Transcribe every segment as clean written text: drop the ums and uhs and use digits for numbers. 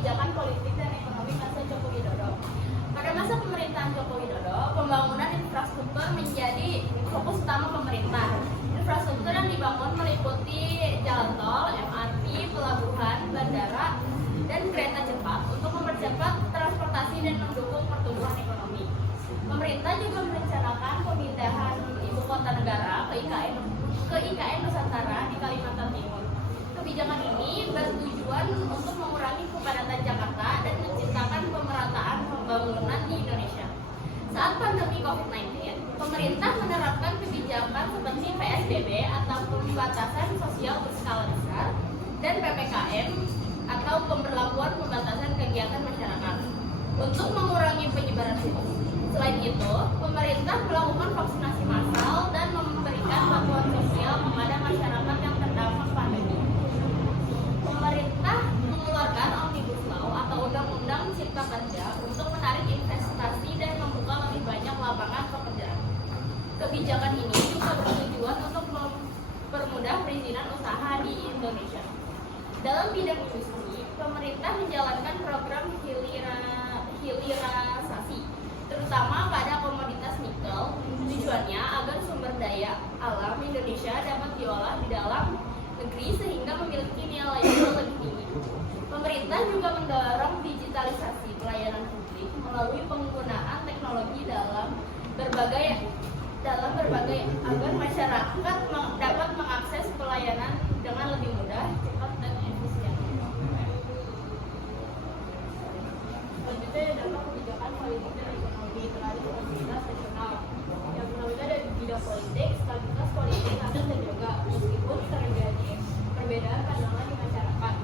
kebijakan politik dan ekonomi masa Joko Widodo. Pada masa pemerintahan Joko Widodo, pembangunan infrastruktur menjadi fokus utama pemerintah. Infrastruktur yang dibangun meliputi jalan tol, MRT, pelabuhan, bandara, dan kereta cepat untuk mempercepat transportasi dan mendukung pertumbuhan ekonomi. Pemerintah juga merencanakan pemindahan ibu kota negara ke IKN Nusantara di Kalimantan Timur. Kebijakan ini bertujuan untuk mengurangi kepadatan Jakarta dan menciptakan pemerataan pembangunan di Indonesia. Saat pandemi COVID-19, pemerintah menerapkan kebijakan seperti PSBB atau pembatasan sosial berskala besar dan PPKM atau pemberlakuan pembatasan kegiatan masyarakat untuk mengurangi penyebaran virus. Selain itu, pemerintah melakukan vaksinasi massal dan memberikan bantuan sosial kepada masyarakat yang terdampak pandemi. Pemerintah mengeluarkan Omnibus Law atau Undang-Undang Cipta Kerja untuk menarik investasi dan membuka lebih banyak lapangan pekerjaan. Kebijakan ini juga bertujuan untuk mempermudah perizinan usaha di Indonesia. Dalam bidang industri, pemerintah menjalankan program hilirisasi, terutama pada komoditas nikel. Tujuannya agar sumber daya alam Indonesia dapat diolah di dalam negeri sehingga memiliki nilai jual lebih tinggi. Pemerintah juga mendorong digitalisasi pelayanan publik melalui penggunaan teknologi dalam berbagai agar masyarakat dapat mengakses pelayanan dengan lebih mudah, cepat, dan efisien. Selanjutnya dampak kebijakan politik dan ekonomi terhadap stabilitas nasional. Yang pertama itu ada bidang politik, stabilitas politik akan terjaga meskipun terjadi perbedaan pandangan di masyarakat.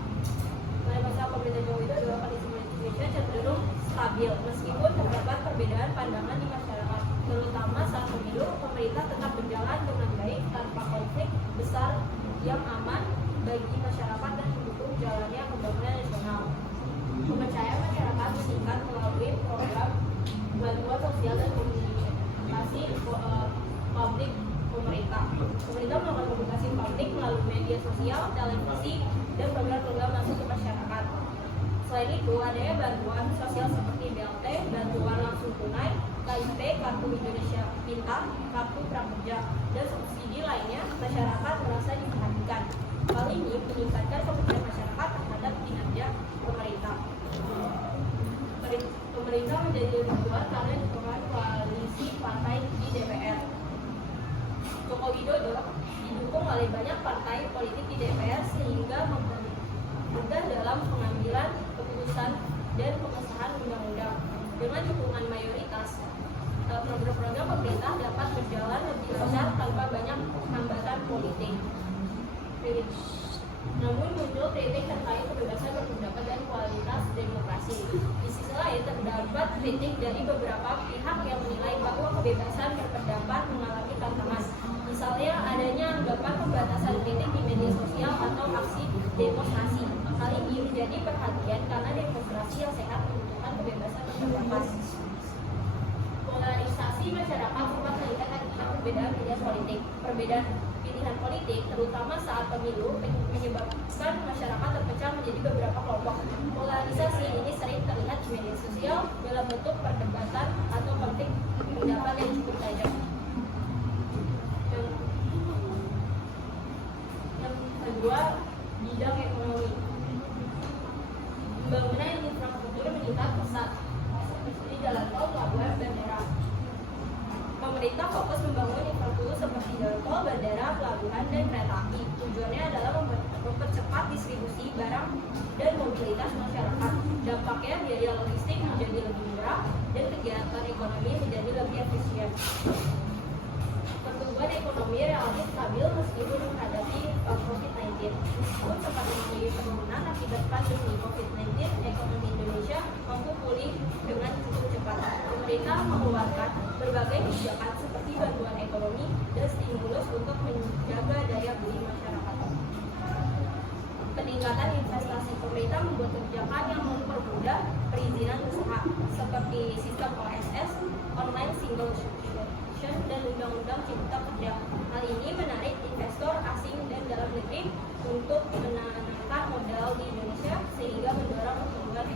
Pada masa pemerintahan Joko Widodo, kondisi politik Indonesia cenderung stabil meskipun terdapat perbedaan pandangan di masyarakat, terutama saat pemilu. Pemerintah tetap berjalan dengan baik tanpa konflik besar yang aman bagi masyarakat dan mendukung jalannya pembangunan nasional. Kepercayaan masyarakat meningkat melalui program bantuan sosial dan komunikasi publik pemerintah. Pemerintah melakukan komunikasi publik melalui media sosial, televisi, dan program-program langsung ke masyarakat. Selain itu, adanya bantuan sosial seperti BLT, bantuan langsung tunai, KIP, Kartu Indonesia Pintar, Kartu Prakerja, dan subsidi lainnya. Masyarakat merasa diperhatikan. Hal ini meningkatkan kepercayaan masyarakat terhadap kinerja pemerintah. Pemerintah menjadi lebih kuat karena dukungan koalisi partai di DPR. Joko Widodo didukung oleh banyak partai politik di DPR sehingga mudah dalam pengambilan keputusan dan pengesahan undang-undang. Dengan dukungan mayoritas, program-program pemerintah dapat berjalan lebih lancar tanpa banyak hambatan politik. Namun muncul kritik terkait kebebasan berpendapat dan kualitas demokrasi. Di sisi lain, terdapat kritik dari beberapa pihak yang menilai bahwa kebebasan berpendapat mengalami tantangan. Misalnya adanya anggapan pembatasan kritik di media sosial atau aksi demonstrasi. Hal ini menjadi perhatian karena demonstrasi yang sehat membutuhkan kebebasan berpendapat. Polarisasi masyarakat sempat terlihat akibat perbedaan pilihan politik. Perbedaan pilihan politik, terutama saat pemilu, menyebabkan masyarakat terpecah menjadi beberapa kelompok. Polarisasi ini sering terlihat di media sosial dalam bentuk perdebatan atau konflik pendapat yang cukup tajam. Yang kedua, bidang ekonomi. Pembangunan infrastruktur meningkat pesat, seperti jalan tol, pelabuhan, bandara. Pemerintah fokus membangun infrastruktur seperti jalan tol, bandara, pelabuhan, dan kereta api. Tujuannya adalah mempercepat distribusi barang dan mobilitas masyarakat. Dampaknya biaya logistik menjadi lebih murah dan kegiatan ekonomi menjadi lebih efisien. Pertumbuhan ekonomi relatif stabil meskipun menghadapi COVID-19. Meskipun sempat mengalami penurunan akibat pandemi COVID-19, ekonomi Indonesia mampu pulih dengan cukup cepat. Pemerintah mengeluarkan berbagai kebijakan seperti bantuan ekonomi dan stimulus untuk menjaga daya beli masyarakat. Peningkatan investasi. Pemerintah membuat kebijakan yang mempermudah perizinan usaha seperti sistem OSS, online single subscription, dan undang-undang cipta kerja. Hal ini menarik investor asing dan dalam negeri untuk menanamkan modal di Indonesia sehingga mendorong pertumbuhan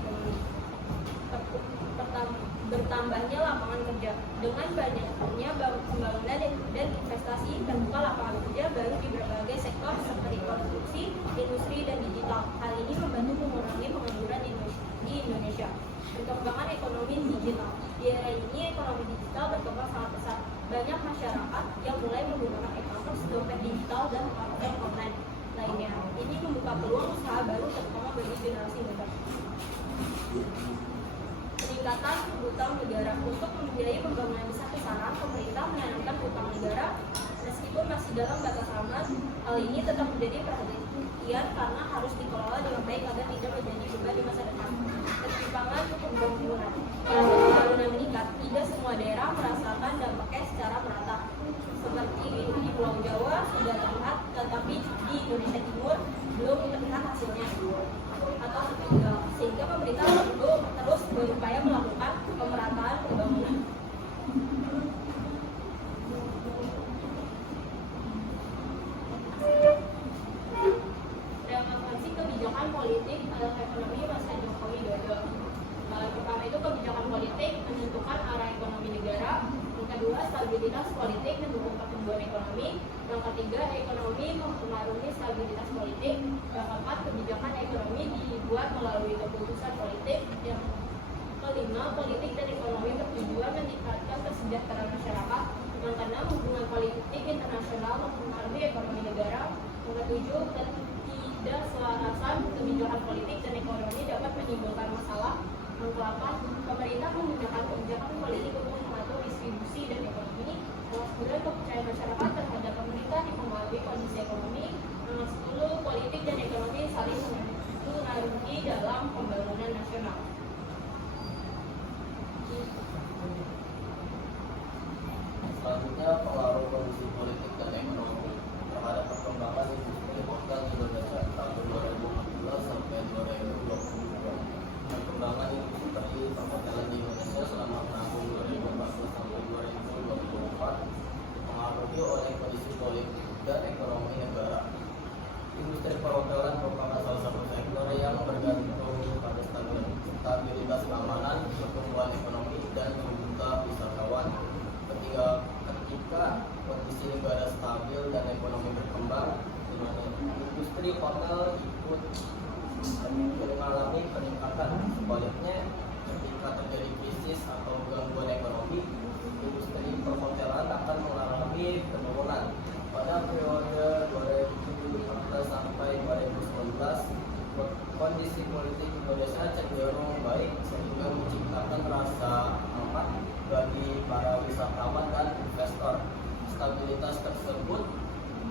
Dengan banyaknya pembangunan dan investasi, terbuka lapangan kerja baru di berbagai sektor seperti konstruksi, industri, dan digital. Hal ini membantu mengurangi pengangguran di Indonesia. Perkembangan ekonomi digital. Di era ini, ekonomi digital berkembang sangat pesat. Banyak masyarakat yang mulai menggunakan e-commerce, dompet digital, dan platform online lainnya. Ini membuka peluang usaha baru terutama bagi generasi muda. Peningkatan utang negara. Untuk membiayai pembangunan besar-besaran, pemerintah menanamkan utang negara meskipun masih dalam batas aman. Hal ini tetap menjadi perhatian karena harus dikelola dengan baik agar tidak menjadi beban di masa depan. Ketimpangan pembangunan. Pada pembangunan meningkat, tidak semua daerah merasakan dampaknya secara merata. Seperti di Pulau Jawa sudah terlihat, tetapi di Indonesia Timur belum terlihat hasilnya atau tertinggal. Sehingga pemerintah perlu terus berupaya melakukan pemerataan pembangunan. Realisasi kebijakan politik ekonomi masa Joko Widodo. Pertama itu kebijakan politik menentukan arah ekonomi negara. Yang kedua, stabilitas politik mendukung pertumbuhan ekonomi. Yang ketiga, ekonomi mempengaruhi stabilitas politik. Yang keempat, kebijakan ekonomi dibuat melalui keputusan politik. Yang kelima, politik dan ekonomi bertujuan meningkatkan kesejahteraan masyarakat. Yang keenam, hubungan politik internasional mempengaruhi ekonomi negara. Yang ketujuh, ketidakselarasan kebijakan politik dan ekonomi dapat menimbulkan masalah. Yang ke-8, pemerintah menggunakan kebijakan politik untuk mengatur distribusi dan ekonomi. Yang ke-9, kepercayaan masyarakat terhadap pemerintah dipengaruhi kondisi ekonomi. Yang ke-10, politik dan ekonomi saling mengaruhi dalam pembangunan nasional. Selanjutnya, pengaruh kondisi politik dan ekonomi terhadap perkembangan industri hotel Indonesia tahun 2014 sampai 2022. Perkembangan industri perhotelan di Indonesia selama tahun 2014 sampai 2024 dipengaruhi oleh kondisi politik dan ekonomi negara. Industri perhotelan merupakan salah satu sektor yang bergantung pada stabilitas keamanan, pertumbuhan ekonomi, dan membuka wisatawan. Ketika kondisi negara stabil dan ekonomi berkembang, industri hotel ikut mengalami peningkatan. Sebaliknya, ketika terjadi krisis atau gangguan ekonomi, industri perhotelan akan mengalami penurunan. Pada periode 2014 sampai 2019, kondisi politik Indonesia cenderung baik sehingga menciptakan rasa aman bagi para wisatawan dan investor. Stabilitas tersebut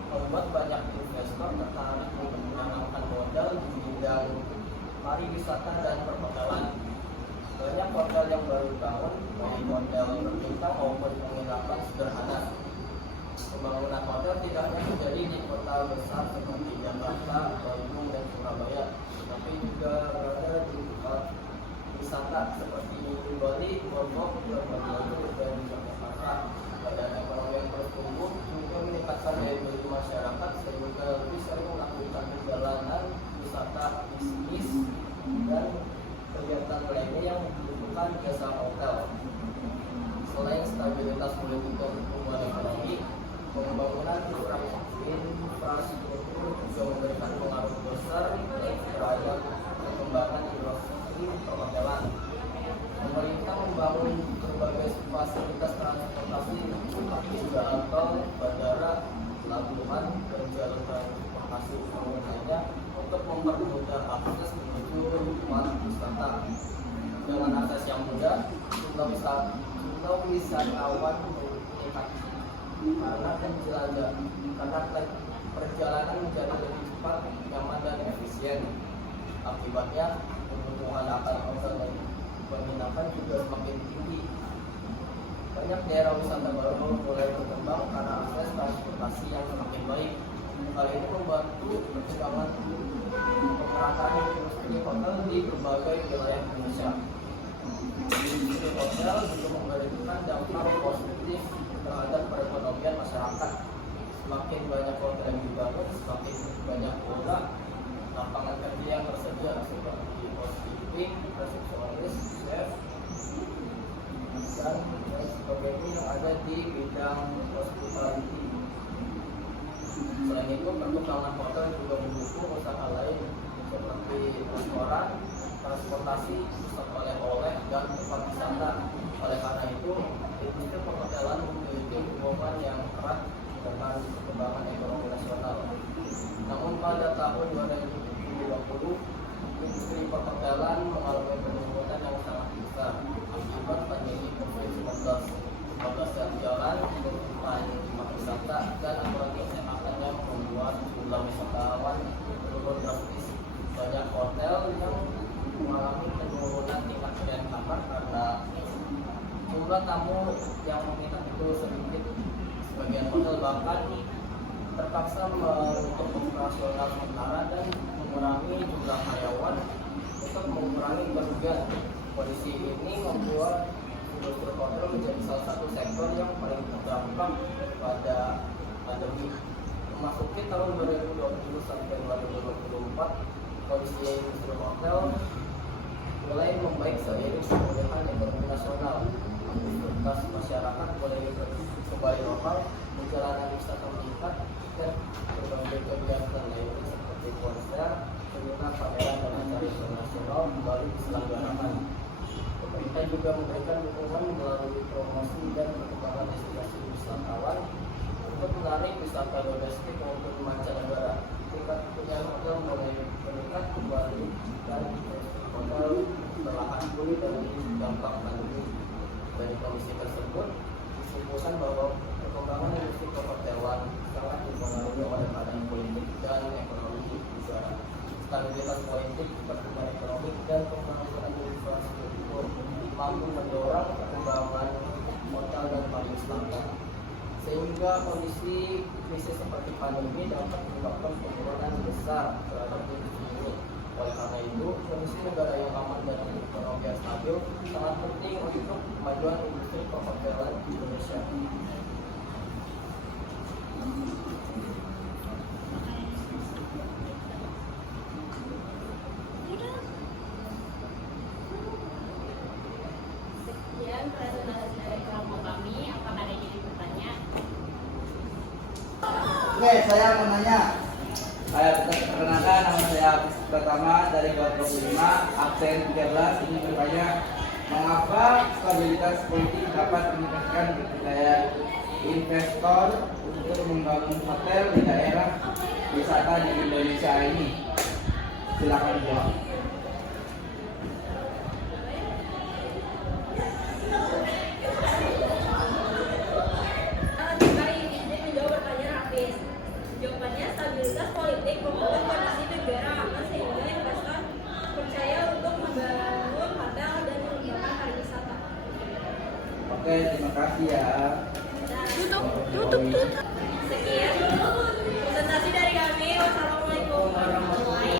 membuat banyak investor tertarik untuk menanamkan modal di bidang pariwisata dan perhotelan. Banyak hotel yang baru bangun, baik hotel berbintang maupun penginapan sederhana. Pembangunan hotel tidak hanya terjadi di kota besar seperti Jakarta, Bandung, dan Surabaya, tetapi juga berada di tempat wisata seperti di Bali, Lombok, Banyuwangi, dan Jakarta. Badan ekonomi yang bertumbuh juga meningkatkan daya beli masyarakat sehingga lebih sering melakukan perjalanan, wisata, bisnis, dan kegiatan lainnya yang membutuhkan jasa hotel. Selain stabilitas politik dan pertumbuhan ekonomi, pembangunan infrastruktur juga memberikan pengaruh besar terhadap perkembangan industri perhotelan. Pemerintah membangun berbagai fasilitas transportasi seperti jalan tol, bandara, pelabuhan, dan jalan transportasi umum lainnya untuk mempermudah akses menuju tempat wisata. Dengan akses yang mudah, jumlah wisatawan meningkat karena perjalanan menjadi lebih cepat, nyaman, dan efisien. Akibatnya, kebutuhan akan hotel dan penginapan juga semakin tinggi. Banyak daerah wisata baru mulai berkembang karena akses transportasi yang semakin baik. Hal ini membantu perkembangan pemerataan industri hotel di berbagai wilayah Indonesia. Industri hotel juga memberikan dampak positif terhadap perekonomian masyarakat. Semakin banyak hotel yang dibangun, semakin banyak pula lapangan kerja yang tersedia seperti housekeeping, resepsionis, chef, dan sebagainya ada di bidang hospitality. Selain itu, perkembangan hotel juga mendukung usaha lain seperti restoran, transportasi, pusat oleh-oleh, dan tempat wisata. Oleh karena itu, industri perhotelan memiliki hubungan yang erat dengan perkembangan ekonomi nasional. Namun pada tahun 2020, industri perhotelan mengalami penurunan yang sangat besar akibat pandemi COVID-19 yang jalan, penutupan tempat wisata, dan aturan kesehatan yang membuat jumlah wisatawan turun drastis. Banyak hotel yang mengalami penurunan tingkat hunian kamar karena jumlah tamu yang meminat itu sedikit. Sebagian hotel bahkan terpaksa menutup operasional sementara dan mengurangi jumlah karyawan untuk mengurangi kerugian. Kondisi ini membuat industri hotel menjadi salah satu sektor yang paling terdampak pada pandemi. Memasuki tahun 2020 sampai 2024, kondisi industri hotel mulai membaik seiring pemulihan ekonomi nasional. Aktivitas masyarakat mulai kembali normal, perjalanan wisata meningkat, dan berbagai kegiatan lainnya seperti konser, seminar, pameran, dan acara internasional kembali diselenggarakan. Pemerintah juga memberikan dukungan melalui promosi dan perkembangan destinasi wisatawan untuk menarik wisata domestik maupun mancanegara. Tingkat hunian hotel mulai meningkat kembali dan hotel perlahan pulih dari dampak pandemi. Dari kondisi tersebut disimpulkan bahwa perkembangan industri perhotelan sangat dipengaruhi oleh keadaan politik dan ekonomi negara. Stabilitas politik, pertumbuhan ekonomi, dan pembangunan infrastruktur mampu mendorong perkembangan hotel dan pariwisata. Sehingga kondisi krisis seperti pandemi dapat menyebabkan penurunan besar terhadap industri ini. Oleh karena itu, kondisi negara yang aman dan ekonomi yang stabil sangat penting untuk kemajuan industri perhotelan di Indonesia. Sekian presentasi dari kelompok kami. Apakah ada jadi pertanyaan? Oke, saya mau nanya. Saya perkenalkan, nama saya pertama dari kelompok 5, absen 13. Ini bertanya, mengapa stabilitas politik dapat meningkatkan kepercayaan investor untuk membangun hotel di daerah wisata di Indonesia ini? Silakan jawab. Jawabannya, stabilitas politik membuat kondisi negara aman sehingga investor percaya untuk membangun hotel dan mengembangkan pariwisata. Oke, terima kasih ya. Tutup. Sekian presentasi dari kami. Wassalamualaikum warahmatullahi wabarakatuh.